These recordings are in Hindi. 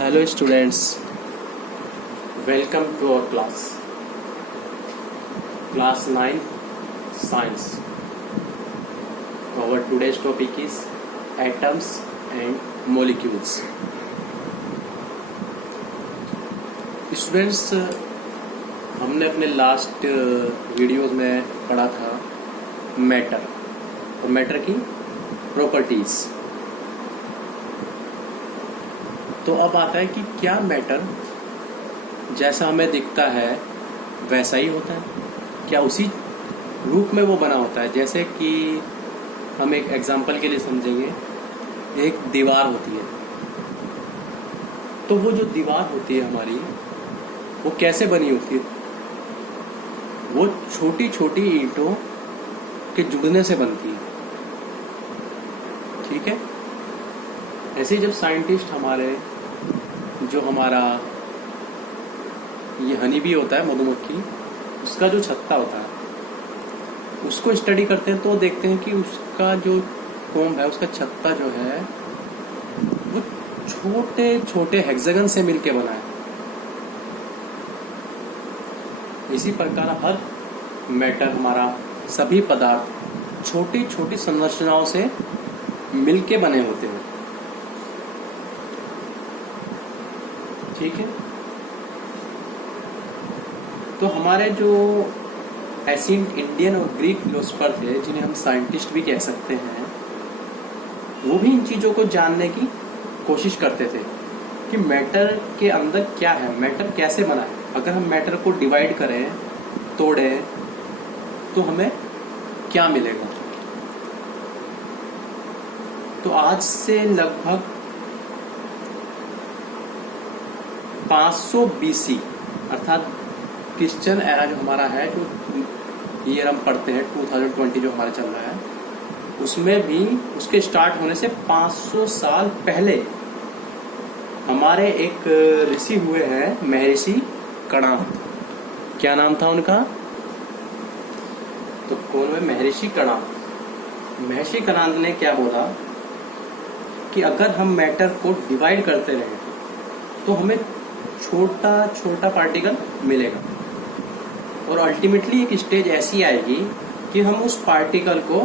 Hello students, welcome to our class 9 science. Our today's topic is atoms and molecules. Students, हमने अपने लास्ट वीडियोस में पढ़ा था मैटर और मैटर की प्रॉपर्टीज। तो अब आता है कि क्या मैटर जैसा हमें दिखता है वैसा ही होता है, क्या उसी रूप में वो बना होता है। जैसे कि हम एक एग्जांपल के लिए समझेंगे, एक दीवार होती है, तो वो जो दीवार होती है हमारी, वो कैसे बनी होती है? वो छोटी छोटी ईंटों के जुड़ने से बनती है। ठीक है। ऐसे ही जब साइंटिस्ट हमारे जो हमारा ये हनी भी होता है, मधुमक्खी, उसका जो छत्ता होता है उसको स्टडी करते हैं तो देखते हैं कि उसका जो कोम्ब है, उसका छत्ता जो है वो छोटे छोटे हेक्सागन से मिलके बना है। इसी प्रकार हर मैटर, हमारा सभी पदार्थ छोटी छोटी संरचनाओं से मिलके बने होते हैं। ठीक है। तो हमारे जो एंशिएंट इंडियन और ग्रीक फिलोसोफर थे, जिन्हें हम साइंटिस्ट भी कह सकते हैं, वो भी इन चीजों को जानने की कोशिश करते थे कि मैटर के अंदर क्या है, मैटर कैसे बना है। अगर हम मैटर को डिवाइड करें, तोड़ें, तो हमें क्या मिलेगा। तो आज से लगभग 500 BC अर्थात क्रिश्चियन एरा जो हमारा है, जो ईयर हम पढ़ते हैं 2020 जो हमारा चल रहा है, उसमें भी उसके स्टार्ट होने से 500 साल पहले हमारे एक ऋषि हुए हैं, महर्षि कणाद। क्या नाम था उनका? तो कौन है? महर्षि कणाद। महर्षि कणाद ने क्या बोला कि अगर हम मैटर को डिवाइड करते रहे तो हमें छोटा छोटा पार्टिकल मिलेगा, और अल्टीमेटली एक स्टेज ऐसी आएगी कि हम उस पार्टिकल को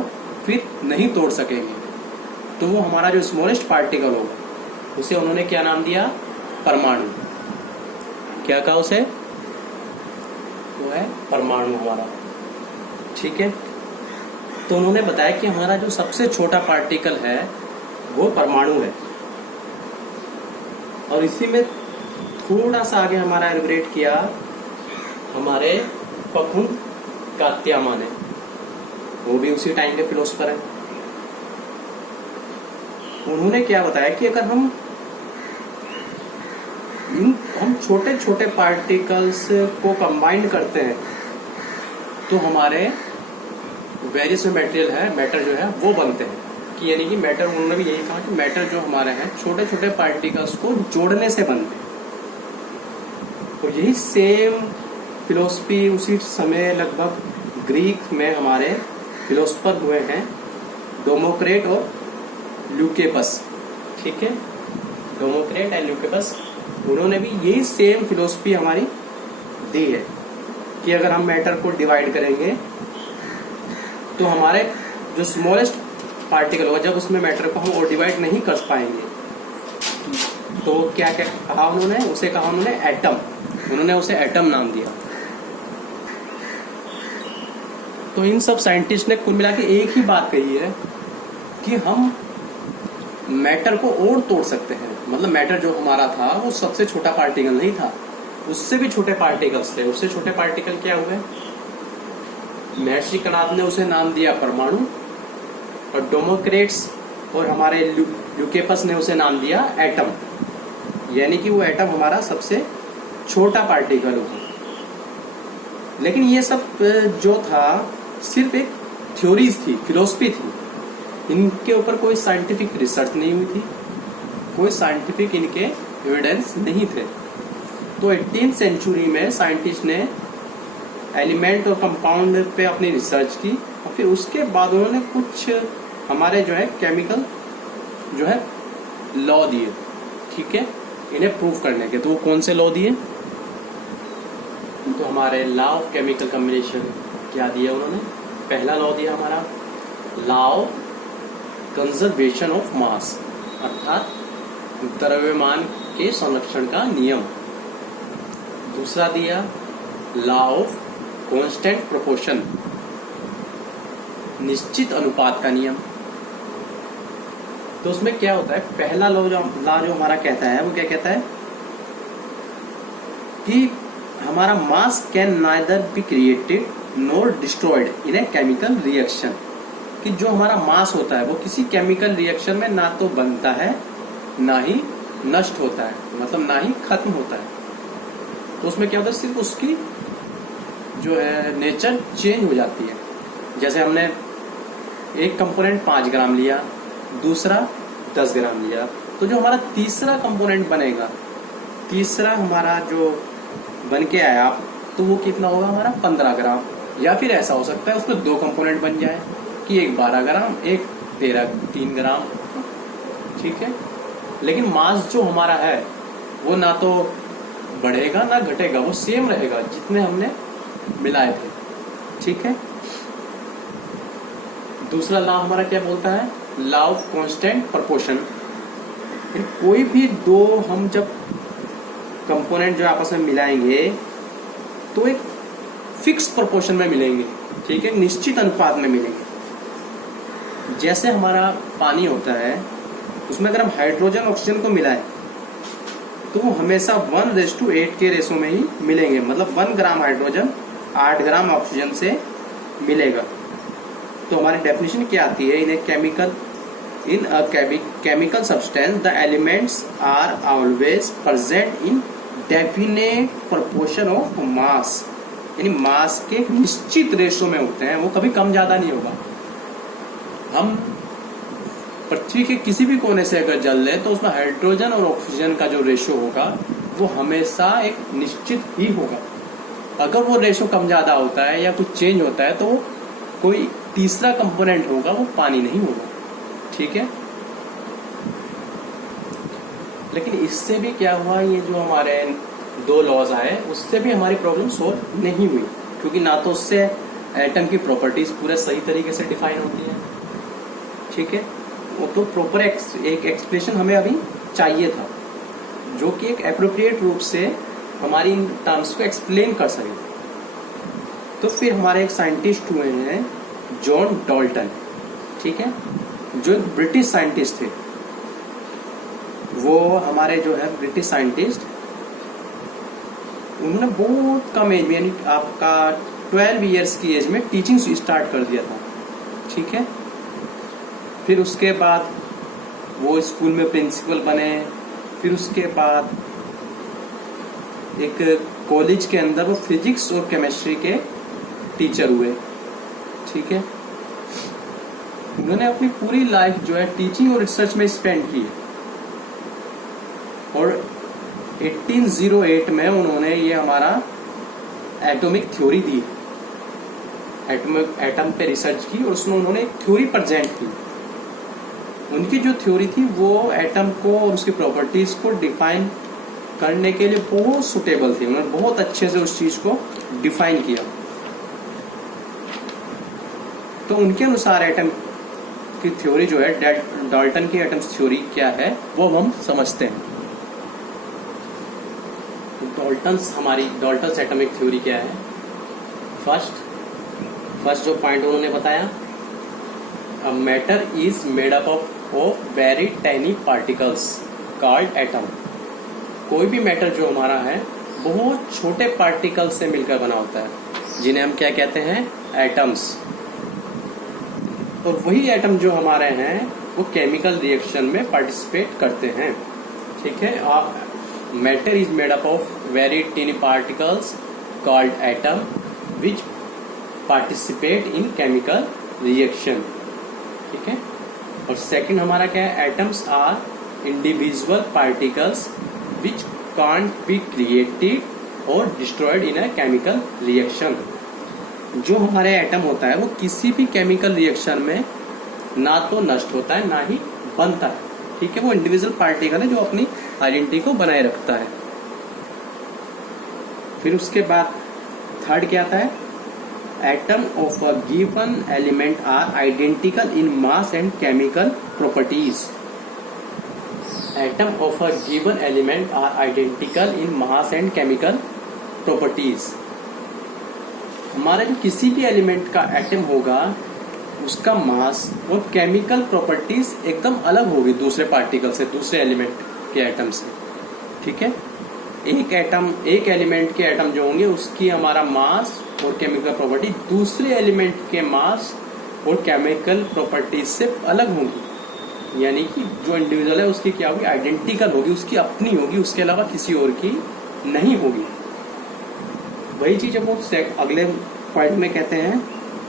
फिर नहीं तोड़ सकेंगे। तो वो हमारा जो स्मॉलेस्ट पार्टिकल होगा, उसे उन्होंने क्या नाम दिया? परमाणु। क्या कहा उसे? वो है परमाणु हमारा। ठीक है। तो उन्होंने बताया कि हमारा जो सबसे छोटा पार्टिकल है वो परमाणु है। और इसी में थोड़ा सा आगे हमारा एलिब्रेट किया हमारे पखुंद कात्यामा ने, वो भी उसी टाइम के फिलोसोफर हैं। उन्होंने क्या बताया कि अगर हम छोटे छोटे पार्टिकल्स को कंबाइन करते हैं तो हमारे वेरियस मटेरियल है, मैटर जो है वो बनते हैं। कि यानी कि मैटर, उन्होंने भी यही कहा कि मैटर जो हमारे हैं छोटे छोटे पार्टिकल्स को जोड़ने से बनते हैं। तो यही सेम फिलोसफी उसी समय लगभग ग्रीक में हमारे फिलोसोफर हुए हैं, डेमोक्रेट और ल्यूकेपस। ठीक है। डेमोक्रेट एंड ल्यूकेपस, उन्होंने भी यही सेम फिलोसफी हमारी दी है कि अगर हम मैटर को डिवाइड करेंगे तो हमारे जो स्मॉलेस्ट पार्टिकल होगा, जब उसमें मैटर को हम और डिवाइड नहीं कर पाएंगे, तो क्या क्या कहा उन्होंने? उसे कहा उन्होंने एटम। उन्होंने उसे एटम नाम दिया। तो इन सब साइंटिस्ट ने कुल मिला के एक ही बात कही है कि हम मैटर को और तोड़ सकते हैं। मतलब मैटर जो हमारा था वो सबसे छोटा पार्टिकल नहीं था, उससे भी छोटे पार्टिकल्स थे। उससे छोटे पार्टिकल क्या हुए? महर्षि कणाद ने उसे नाम दिया परमाणु, और डेमोक्रेट्स और हमारे ल्यूकेपस ने उसे नाम दिया एटम। यानी कि वो एटम हमारा सबसे छोटा पार्टिकल होगा। लेकिन ये सब जो था सिर्फ एक थ्योरीज थी, फिलोसफी थी। इनके ऊपर कोई साइंटिफिक रिसर्च नहीं हुई थी, कोई साइंटिफिक इनके एविडेंस नहीं थे। तो 18वीं सेंचुरी में साइंटिस्ट ने एलिमेंट और कंपाउंड पे अपनी रिसर्च की, और फिर उसके बाद उन्होंने कुछ हमारे जो है केमिकल जो है लॉ दिए। ठीक है। इन्हें प्रूव करने के। तो वो कौन से लॉ दिए? तो हमारे लॉ ऑफ केमिकल कॉम्बिनेशन क्या दिया उन्होंने? पहला लॉ दिया हमारा law of conservation of mass, अर्थात द्रव्यमान के संरक्षण का नियम। दूसरा दिया लॉ ऑफ कांस्टेंट प्रोपोर्शन, निश्चित अनुपात का नियम। तो उसमें क्या होता है, पहला लॉ जो हमारा कहता है वो क्या कहता है कि हमारा मास can neither be created nor destroyed in a chemical reaction, कि जो हमारा मास होता है वो किसी केमिकल रिएक्शन में ना तो बनता है ना ही नष्ट होता है, मतलब ना ही खत्म होता है। तो उसमें क्या होता है, सिर्फ उसकी जो है नेचर चेंज हो जाती है। जैसे हमने एक कंपोनेंट 5 ग्राम लिया, दूसरा 10 ग्राम लिया, तो जो हमारा तीसरा कंपोनेंट बनेगा, तीसरा हमारा जो बन के आया तो वो कितना होगा हमारा 15 ग्राम। या फिर ऐसा हो सकता है उसमें 2 कंपोनेंट बन जाए कि एक 12 ग्राम एक 3 ग्राम, ठीक है। लेकिन मास जो हमारा है वो ना तो बढ़ेगा ना घटेगा, वो सेम रहेगा जितने हमने मिलाए थे, ठीक है। दूसरा लॉ हमारा क्या बोलता है, लॉ ऑफ कांस्टेंट प्रोपोर्शन। कोई भी दो हम जब कंपोनेंट जो आपस में मिलाएंगे तो एक फिक्स प्रोपोर्शन में मिलेंगे, ठीक है, निश्चित अनुपात में मिलेंगे। जैसे हमारा पानी होता है उसमें अगर हम हाइड्रोजन ऑक्सीजन को मिलाएं तो वो हमेशा 1:8 के रेशो में ही मिलेंगे, मतलब 1 ग्राम हाइड्रोजन 8 ग्राम ऑक्सीजन से मिलेगा। तो हमारी डेफिनेशन क्या आती है, in a chemical substance the elements are always present in definite proportion of mass, यानी मास के निश्चित रेशो में होते हैं, वो कभी कम ज्यादा नहीं होगा। हम पृथ्वी के किसी भी कोने से अगर जल लें तो उसमें हाइड्रोजन और ऑक्सीजन का जो रेशो होगा वो हमेशा एक निश्चित ही होगा। अगर वो रेशो कम ज्यादा होता है या कुछ चेंज होता है तो कोई तीसरा कंपोनेंट होगा, वो पानी नहीं होगा, ठीक है। लेकिन इससे भी क्या हुआ, ये जो हमारे 2 लॉज आए उससे भी हमारी प्रॉब्लम सोल्व नहीं हुई, क्योंकि ना तो उससे एटम की प्रॉपर्टीज पूरे सही तरीके से डिफाइन होती है, ठीक है। वो तो प्रॉपर एक एक्सप्रेशन हमें अभी चाहिए था जो कि एक एप्रोप्रिएट रूप से हमारी इन टर्म्स को एक्सप्लेन कर सके। तो फिर हमारे एक साइंटिस्ट हुए हैं जॉन डाल्टन, ठीक है, जो एक ब्रिटिश साइंटिस्ट थे। वो हमारे जो है ब्रिटिश साइंटिस्ट, उन्होंने बहुत कम एज में, यानी आपका 12 इयर्स की एज में टीचिंग स्टार्ट कर दिया था, ठीक है। फिर उसके बाद वो स्कूल में प्रिंसिपल बने, फिर उसके बाद एक कॉलेज के अंदर वो फिजिक्स और केमिस्ट्री के टीचर हुए, ठीक है। उन्होंने अपनी पूरी लाइफ जो है टीचिंग और रिसर्च में स्पेंड की और 1808 में उन्होंने ये हमारा एटॉमिक थ्योरी दी, एटम पे रिसर्च की और उसमें उन्होंने एक थ्योरी प्रेजेंट की। उनकी जो थ्योरी थी वो एटम को और उसकी प्रॉपर्टीज को डिफाइन करने के लिए बहुत सुटेबल थी। उन्होंने बहुत अच्छे से उस चीज को डिफाइन किया। तो उनके अनुसार एटम की थ्योरी जो है, डाल्टन की एटम थ्योरी क्या है वो हम समझते हैं। डाल्टन्स एटॉमिक थ्योरी क्या है। फर्स्ट जो पॉइंट उन्होंने बताया, a matter is made up of very tiny particles called atom. कोई भी मैटर जो हमारा है बहुत छोटे पार्टिकल से मिलकर बना होता है, जिन्हें हम क्या कहते हैं, एटम्स। और वही एटम जो हमारे हैं वो केमिकल रिएक्शन में पार्टिसिपेट करते हैं, ठीक है। Matter is made up of very tiny particles called atom which participate in chemical reaction, ठीक है। और सेकंड हमारा क्या है, atoms are individual particles which can't be created और destroyed in a chemical reaction. जो हमारे एटम होता है वो किसी भी केमिकल रिएक्शन में ना तो नष्ट होता है ना ही बनता है, ठीक है। वो इंडिविजुअल पार्टिकल है जो अपनी आइडेंटिटी को बनाए रखता है। फिर उसके बाद थर्ड क्या आता है, atom of a given element are identical in mass and chemical properties. Atom of a given element are identical in mass and chemical properties. हमारे जो किसी भी एलिमेंट का एटम होगा उसका मास और केमिकल प्रॉपर्टीज एकदम अलग होगी दूसरे पार्टिकल से, दूसरे एलिमेंट के एटम से। ठीक है, एक एलिमेंट के एटम जो होंगे उसकी हमारा मास और केमिकल प्रॉपर्टी दूसरे एलिमेंट के मास और केमिकल प्रॉपर्टीज से अलग होंगी। यानी कि जो इंडिविजुअल है उसकी क्या होगी, आइडेंटिकल होगी, उसकी अपनी होगी, उसके अलावा किसी और की नहीं होगी। वही चीज वो अगले पॉइंट में कहते हैं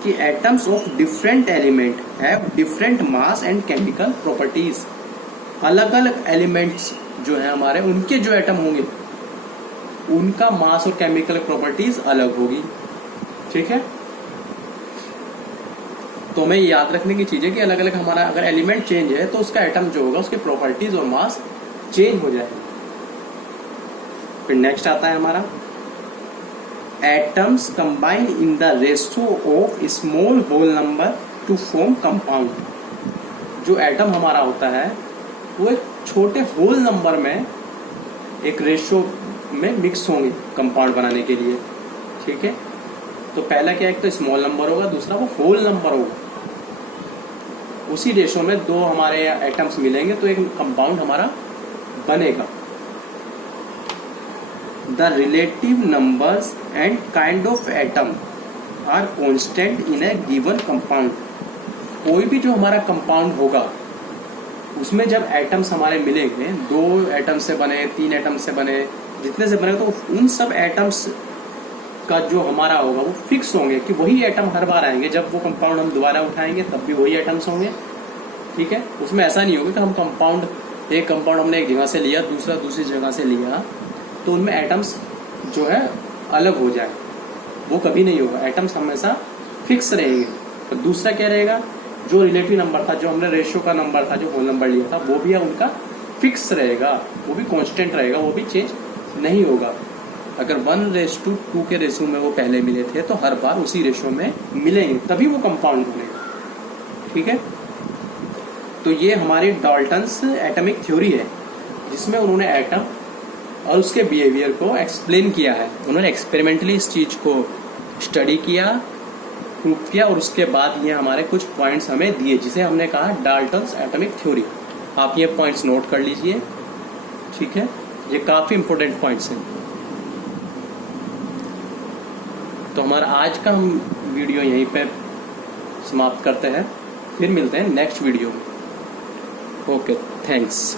कि atoms of different element have different mass and chemical properties. अलग अलग एलिमेंट्स जो है हमारे, उनके जो एटम होंगे उनका मास और केमिकल प्रॉपर्टीज अलग होगी। ठीक है, तो हमें याद रखने की चीज है कि अलग अलग हमारा अगर एलिमेंट चेंज है तो उसका एटम जो होगा उसके प्रॉपर्टीज और मास चेंज हो जाएगा। फिर नेक्स्ट आता है हमारा atoms combine in the ratio of small whole number to form compound. जो एटम हमारा होता है वो एक छोटे होल नंबर में एक रेशियो में मिक्स होंगे कंपाउंड बनाने के लिए। ठीक है, तो पहला क्या है, एक तो स्मॉल नंबर होगा, दूसरा वो होल नंबर होगा। उसी रेशियो में दो हमारे एटम्स मिलेंगे तो एक कंपाउंड हमारा बनेगा। The relative numbers and kind of atom are constant in a given compound. कोई भी जो हमारा कंपाउंड होगा उसमें जब एटम्स हमारे मिलेंगे, 2 एटम से बने, 3 एटम से बने, जितने से बने, तो उन सब एटम्स का जो हमारा होगा वो फिक्स होंगे कि वही एटम हर बार आएंगे। जब वो कंपाउंड हम दोबारा उठाएंगे तब भी वही एटम्स होंगे। ठीक है, उसमें ऐसा नहीं होगा कि हम एक कंपाउंड हमने एक जगह से लिया, दूसरा दूसरी जगह से लिया तो उनमें एटम्स जो है अलग हो जाए, वो कभी नहीं होगा। एटम्स हमेशा फिक्स रहेंगे। तो दूसरा क्या रहेगा, जो रिलेटिव नंबर था, जो हमने रेशियो का नंबर था, जो होल नंबर लिया था, वो भी उनका फिक्स रहेगा, वो भी कांस्टेंट रहेगा, वो भी चेंज नहीं होगा। अगर 1:2 के रेशियो में वो पहले मिले थे तो हर बार उसी रेशियो में मिलेंगे, तभी वो कंपाउंड बनेगा। ठीक है, तो ये हमारी डाल्टन्स एटॉमिक थ्योरी है जिसमें उन्होंने एटम और उसके बिहेवियर को एक्सप्लेन किया है। उन्होंने एक्सपेरिमेंटली इस चीज को स्टडी किया, प्रूफ किया और उसके बाद ये हमारे कुछ पॉइंट्स हमें दिए जिसे हमने कहा डाल्टन्स एटॉमिक थ्योरी। आप ये पॉइंट्स नोट कर लीजिए। ठीक है, ये काफी इंपॉर्टेंट पॉइंट्स हैं। तो हमारा आज का हम वीडियो यहीं पे समाप्त करते हैं, फिर मिलते हैं नेक्स्ट वीडियो में। Okay, thanks.